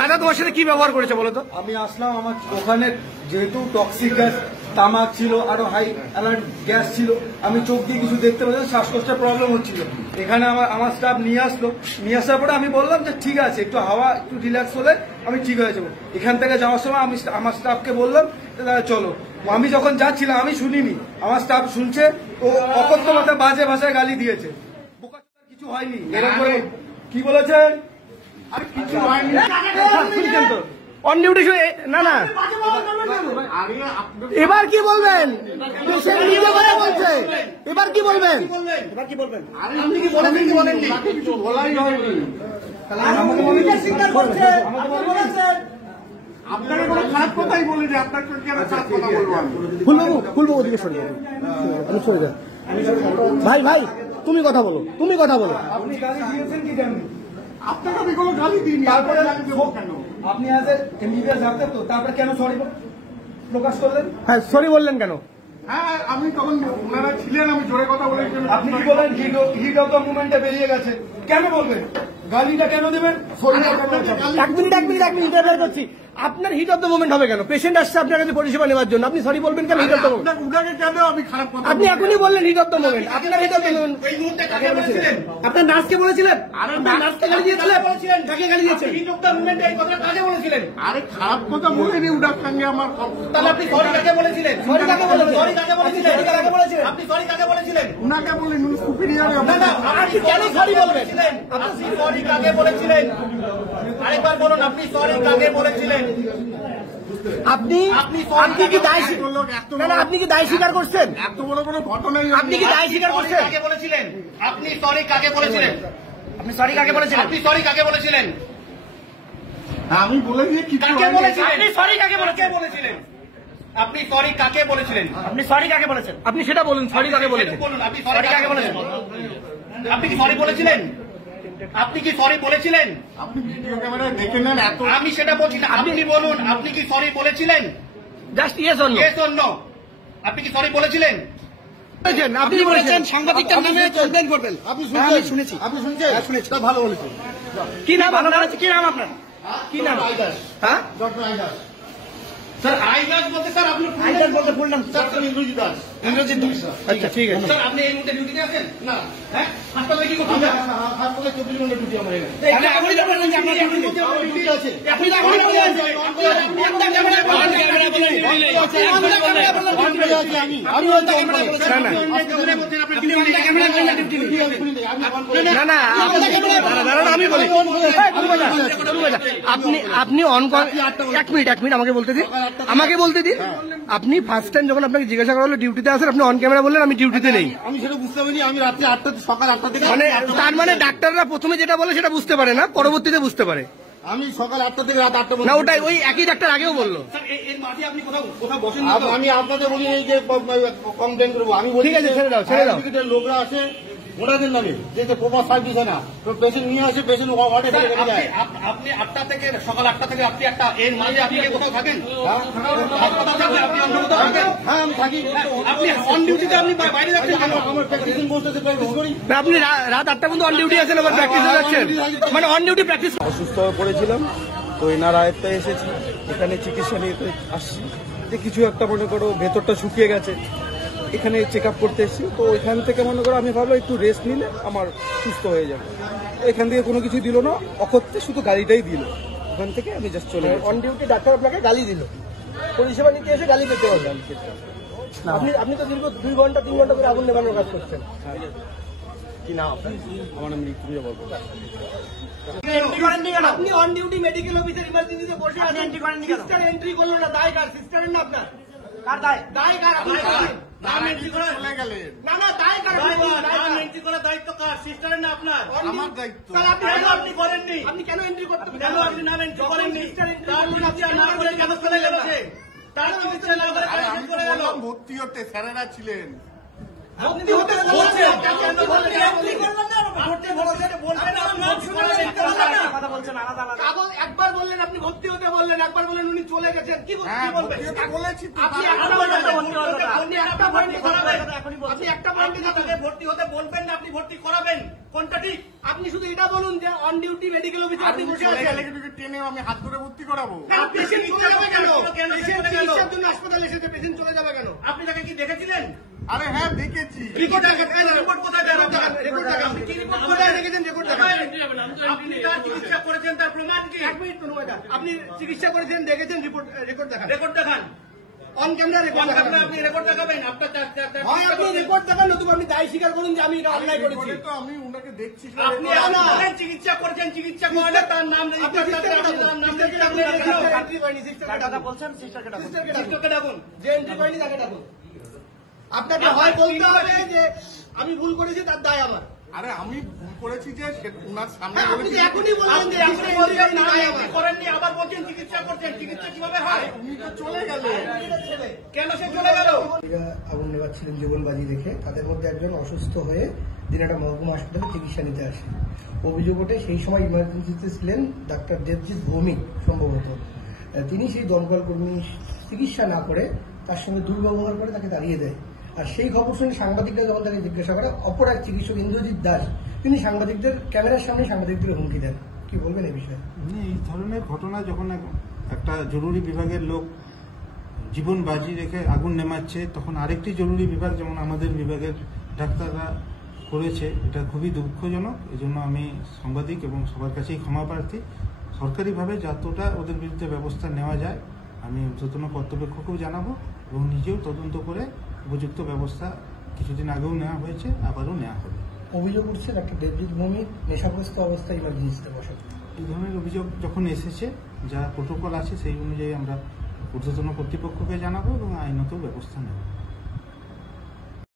দাদা তোমার সাথে কি ব্যবহার করেছে বলো তো? আমি আসলাম, আমার ওখানে যেহেতু টক্সিক গ্যাস, তামাক ছিল, আরো হাই অ্যালার্ট গ্যাস ছিল, আমি চোখ দিয়ে কিছু দেখতে পাচ্ছি, শ্বাসকষ্টের প্রবলেম হচ্ছিল। এখানে আমার স্টাফ নিয়ে আসলো, নিয়ে আসার পরে আমি বললাম যে ঠিক আছে, একটু হাওয়া একটু রিল্যাক্স হলে আমি ঠিক হয়ে যাবো। এখান থেকে যাওয়ার সময় আমি আমার স্টাফকে বললাম চলো। আমি যখন যাচ্ছিলাম আমি শুনিনি, আমার স্টাফ শুনছে, ও অকথ্য ভাষায় বাজে ভাষায় গালি দিয়েছে। কিছু হয়নি এরকম করে কি বলেছেন? আর কিছু হয়নি তো অন ডিউটি না না, এবার কি বলবেন? নিজে কথা বলছে, এবার কি বলবেন? এবার কি বলবেন? আপনি কি বলেছেন কি বলেননি? কিছু বলাই হয়নি। আপনারা কোনো খারাপ কথাই বলেন যে আপনার কি আমি খারাপ কথা বলবো? খুলবো ওদিকে সরে যাবো। ভাই ভাই তুমি কথা বলো, তুমি কথা বলো। আপনি গালি দিয়েছেন কি জানেন? আপনাকে আমি কোনো গালি দিইনি। তারপরে কেন আপনি আজ মিডিয়া জানতেন তো, তারপরে কেন সরি প্রকাশ করলেন? হ্যাঁ সরি বললেন কেন? হ্যাঁ আমি তখন ওনারা ছিলেন, আমি জোরে কথা বলে। আপনি কি বলেন হিট অফ দ্য মুভমেন্টে বেরিয়ে গেছে, কেন বলবেন? গালিটা কেন দেবেন? এক মিনিট ইন্টারভিউ করছি। আপনার হিট অফ দ্য মোমেন্ট হবে কেন? পেশেন্ট আসছে আপনার কাছে পরিষেবা নেওয়ার জন্য, আপনি সরি বলবেন কেন? হিট অফ দ্য মোমেন্ট উনাকে কেন আমি খারাপ কথা? আপনি এখনই বললেন হিট অফ দ্য মোমেন্ট, আপনার হিট অফ দ্য মোমেন্ট। আপনার নার্সকে বলেছিলেন? আপনার নার্সকে গালি দিয়েছিলেন? কাকে গালি দিয়েছেন? হিট অফ দ্য মোমেন্ট এই কথা কাকে বলেছিলেন? আরে খারাপ কথা বলিনি উনার সঙ্গে আমার। তাহলে আপনি সরি কাকে বলেছিলেন? সরি কাকে বলেছিলেন? আপনি সরি কাকে বলেছিলেন? উনাকে বলিনি, উনি সুপিরিয়র। না না, আপনি কেন সরি বলবেন? আপনি সরি কাকে বলেছিলেন? আরেকবার বলুন, আপনি সরি কাকে বলেছিলেন? আপনি কি দায় আপনি কি দায় স্বীকার করছেন? এত বড় কোনো ঘটনা আপনি কি দায় স্বীকার করছেন? কাকে বলেছিলেন? আপনি সরি কাকে বলেছিলেন? আপনি সরি কাকে বলেছিলেন? আপনি সরি কাকে বলেছিলেন? আমি বলে দিয়ে কি কাকে বলেছিলেন? আপনি সরি কাকে বলেছিলেন? আপনি সরি কাকে বলেছিলেন? আপনি সরি কাকে বলেছেন? আপনি সেটা বলুন, সরি কাকে বলেছেন? বলুন আপনি সরি কাকে বলেছেন? আপনি কি সরি বলেছিলেন? আপনি কি সরি বলেছিলেন? আপনি ভিডিও ক্যামেরায় দেখে নেন। এত আমি সেটা বলছি না, আপনি বলুন আপনি কি সরি বলেছিলেন? Just yes or no. Yes or no. আপনি কি সরি বলেছিলেন? আপনি বলেছেন সাংবাদিকদের নামে কমপ্লেইন করবেন। আপনি শুনেছি। আপনি শুনছেন? শুনেছি। তা ভালো বলেছেন। কি নাম আপনার? কি নাম আপনার? কি নাম? হ্যাঁ ডক্টর আইদাস। স্যার আইদাস বলতে স্যার আপনি আইদাস বলতে বললাম স্যার ইন্দ্রজিৎ দাস। ইন্দ্রজিৎ দাস। আচ্ছা ঠিক আছে। স্যার আপনি এই মুহূর্তে ডিউটিতে আছেন? না। হ্যাঁ হাসপাতালে কি করছেন? হাসপাতালে 24 ঘন্টা ডিউটি আমার এখানে। এটা আপনি বলেন যে আপনার ডিউটি আছে। আপনি আপনি বলেন না না আমি বলি আপনি অন এক মিনিট আমাকে বলতে দিন। আপনি ফার্স্ট টাইম যখন আপনাকে জিজ্ঞাসা করা হলো ডিউটিতে আসেন, আপনি অন ক্যামেরা বললেন আমি ডিউটিতে নেই। আমি সেটা বুঝতে পারিনি। আমি রাত্রি 8টা সকাল 8টা থেকে তার মানে ডাক্তাররা প্রথমে যেটা বলে সেটা বুঝতে পারে না, পরবর্তীতে বুঝতে পারে। আমি সকাল 8টা থেকে রাত 8টা না, ওটাই ওই একই ডাক্তার আগেও বললো। আমি আপনাদের বলি এই যে কমপ্লেন করবো, আমি বলি ঠিক আছে ছেড়ে দাও। লোকরা আছে ওনাদের নামে যে প্রপার সার্ভিস হয় না, পেশেন্ট নিয়ে আসে, পেশেন্ট ওয়ার্ডে ফেলে রেখে যায়। আপনি 8টা থেকে সকাল 8টা থেকে আপনি একটা এর মাঝে আপনি কোথাও থাকেন? হ্যাঁ আমি থাকি। আপনি অন ডিউটিতে আপনি বাইরে যাচ্ছেন? আমার প্র্যাকটিসিং বসে প্র্যাকটিস করি। আপনি রাত 8টা পর্যন্ত অন ডিউটি আছেন, আবার প্র্যাকটিসে যাচ্ছেন, মানে অন ডিউটি প্র্যাকটিস। অসুস্থ হয়ে পড়েছিলাম, তো এনার আয়ত্তে এসেছি, এখানে চিকিৎসা নিতে আসছি। যে কিছু একটা মনে করো ভেতরটা শুকিয়ে গেছে, এখানে চেক আপ করতে এসেছি। তো এখান থেকে মনে করো আমি ভাবলাম একটু রেস্ট নিলে আমার সুস্থ হয়ে যাবে। এখান থেকে কোনো কিছু দিল না, অকথ্যে শুধু গালিটাই দিল। ওখান থেকে আমি জাস্ট চলে গেছি। অন ডিউটি ডাক্তার আপনাকে গালি দিল, পরিষেবা নিতে এসে গালি পেতে পারলেন। আপনি তো দীর্ঘ 2 ঘন্টা 3 ঘন্টা করে আগুন নেভানোর কাজ করছেন। কি নাম আপনার? আমার নাম রিক্তুমিয়া বলবো। আপনি অন ডিউটি মেডিকেল অফিসার ইমার্জেন্সিতে বসে আছেন, এন্ট্রি করেন নি কেন? সিস্টার এন্ট্রি করলো না, দায় কার? সিস্টারের না আপনার? কার দায়? দায় কার? আপনি নাম এন্ট্রি করে চলে গেলেন। না না, দায় কার? নাম এন্ট্রি করার দায়িত্ব কার? সিস্টারের না আপনার? আমার দায়িত্ব। তাহলে আপনি করেননি? আপনি কেন এন্ট্রি করতে? কেন আপনি নাম এন্ট্রি করেননি? সিস্টার এন্ট্রি করলো না, আপনি না করে কেন চলে গেলেন? তার ভিতরে না করে করে গেল। ভর্তি হতে স্যারেরা ছিলেন। ভর্তি হতে বলছে, কেন ভর্তি আপনি করলেন না? ভর্তি বলছেন, বলবেন না, কথা বলছেন আলাদা আলাদা। কাগজ একবার বললেন আপনি ভর্তি হতে বললেন, একবার বললেন উনি চলে গেছেন, কি হ্যাঁ, বলবেন? ভর্তি হতে বলেছি তো। আপনি একটা পয়েন্টে ভর্তি হতে বলবেন না, আপনি ভর্তি করাবেন, কোনটা ঠিক? আপনি শুধু এটা বলুন যে অন ডিউটি মেডিকেল অফিসার আপনি বসে আছেন। ট্রেনে আমি হাত ধরে ভর্তি করাবো? পেশেন্ট চলে যাবে কেন? পেশেন্ট চিকিৎসার জন্য হাসপাতালে এসেছে, পেশেন্ট চলে যাবে কেন? আপনি তাকে কি দেখেছিলেন? আরে হ্যাঁ দেখেছি। রিপোর্ট কোথায় দেখান? রিপোর্ট দেখান। আপনি কি রিপোর্ট কোথায় দেখেছেন? রিপোর্ট দেখান। আপনি তার চিকিৎসা করেছেন, তার প্রমাণ কি? এক মিনিট তো নয়, আপনি চিকিৎসা করেছেন, দেখেছেন, রিপোর্ট দেখান। রিপোর্ট দেখান। অন ক্যামেরা রিপোর্ট দেখান। আপনি রিপোর্ট দেখাবেন। আপনার আপনি রিপোর্ট দেখান, নতুবা আপনি দায় স্বীকার করুন যে আমি এটা অন্যায় করেছি। তো আমি ওনাকে দেখছি। আপনি বলেন চিকিৎসা করেছেন, চিকিৎসা করেন, তার নাম সিস্টারকে ডাকুন, যে এন্ট্রি করেনি তাকে ডাকুন। আপনাকে হয় বলতে হবে যে আমি ভুল করেছি, তার দায় আমার। আরে আমি ভুল করেছি যে ওনার সামনে হ্যাঁ, আপনি তো এখনই বললেন যে আপনি বলছেন না করেননি, আবার বলছেন চিকিৎসা করছেন। চিকিৎসা কিভাবে হয়? উনি তো চলে গেলেন। কেন সে চলে গেল? আগুন নেভাচ্ছিলেন জীবনবাজি রেখে, তাদের মধ্যে একজন অসুস্থ হয়ে দিনাটা মহকুমা হাসপাতালে চিকিৎসা নিতে আসে। অভিযোগ ওঠে সেই সময় ইমার্জেন্সিতে ছিলেন ডাক্তার দেবজিৎ ভৌমিক সম্ভবত। তিনি সেই দমকল কর্মী চিকিৎসা না করে তার সঙ্গে দুর্ব্যবহার করে তাকে তাড়িয়ে দেয়। আর সেই খবর শুনে সাংবাদিকরা যখন তাকে জিজ্ঞাসা করে, অপর এক চিকিৎসক ইন্দ্রজিৎ দাস তিনি সাংবাদিকদের ক্যামেরার সামনে সাংবাদিকদের হুমকি দেন। কি বলবেন এই বিষয়ে? এই ধরনের ঘটনা যখন একটা জরুরি বিভাগের লোক জীবন বাজি রেখে আগুন নেমাচ্ছে, তখন আরেকটি জরুরি বিভাগ যেমন আমাদের বিভাগের ডাক্তাররা করেছে, এটা খুবই দুঃখজনক। এজন্য আমি সাংবাদিক এবং সবার কাছেই ক্ষমা প্রার্থী। সরকারিভাবে যতটা ওদের বিরুদ্ধে ব্যবস্থা নেওয়া যায় আমি ঊর্ধ্বতন কর্তৃপক্ষকেও জানাবো এবং নিজেও তদন্ত করে উপযুক্ত ব্যবস্থা কিছুদিন আগেও নেওয়া হয়েছে, আবারও নেওয়া হবে। অভিযোগ উঠছে ডাক্তার দেবজিৎ ভৌমিক নেশাগ্রস্ত অবস্থায় ইমার্জেন্সিতে বসেন। এই ধরনের অভিযোগ যখন এসেছে, যা প্রোটোকল আছে সেই অনুযায়ী আমরা ঊর্ধ্বতন কর্তৃপক্ষকে জানাবো এবং আইনত ব্যবস্থা নেব।